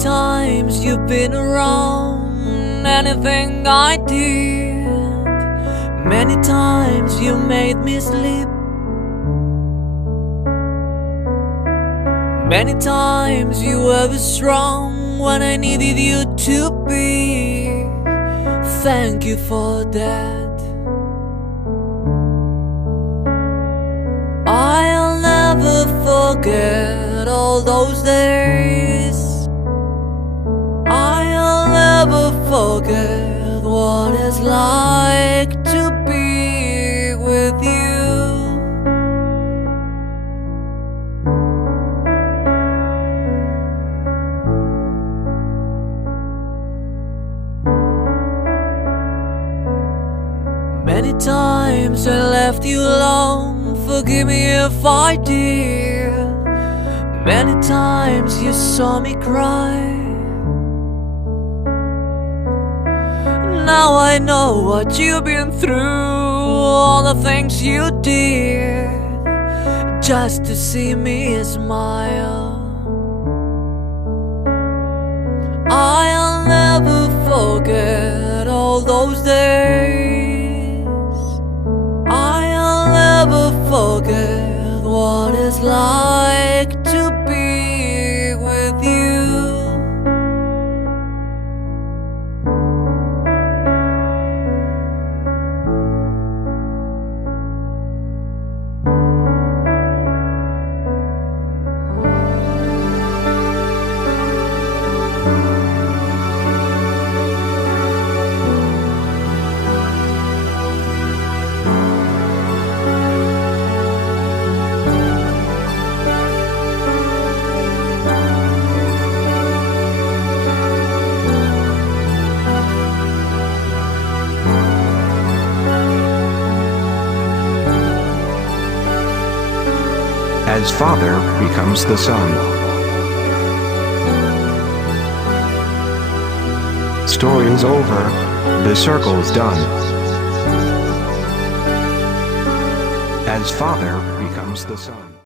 times you've been around anything I did. Many times you made me sleep. Many times you were strong when I needed you to be. Thank you for that. I'll never forget all those days. I'll never forget what it's like to be with you. Many times I left you alone, forgive me if I did. Many times you saw me cry. Now I know what you've been through, all the things you did, just to see me smile. I'll never forget all those days. I'll never forget what it's like to be with you. As Father becomes the Son. Story's over, the circle's done. As Father becomes the Son.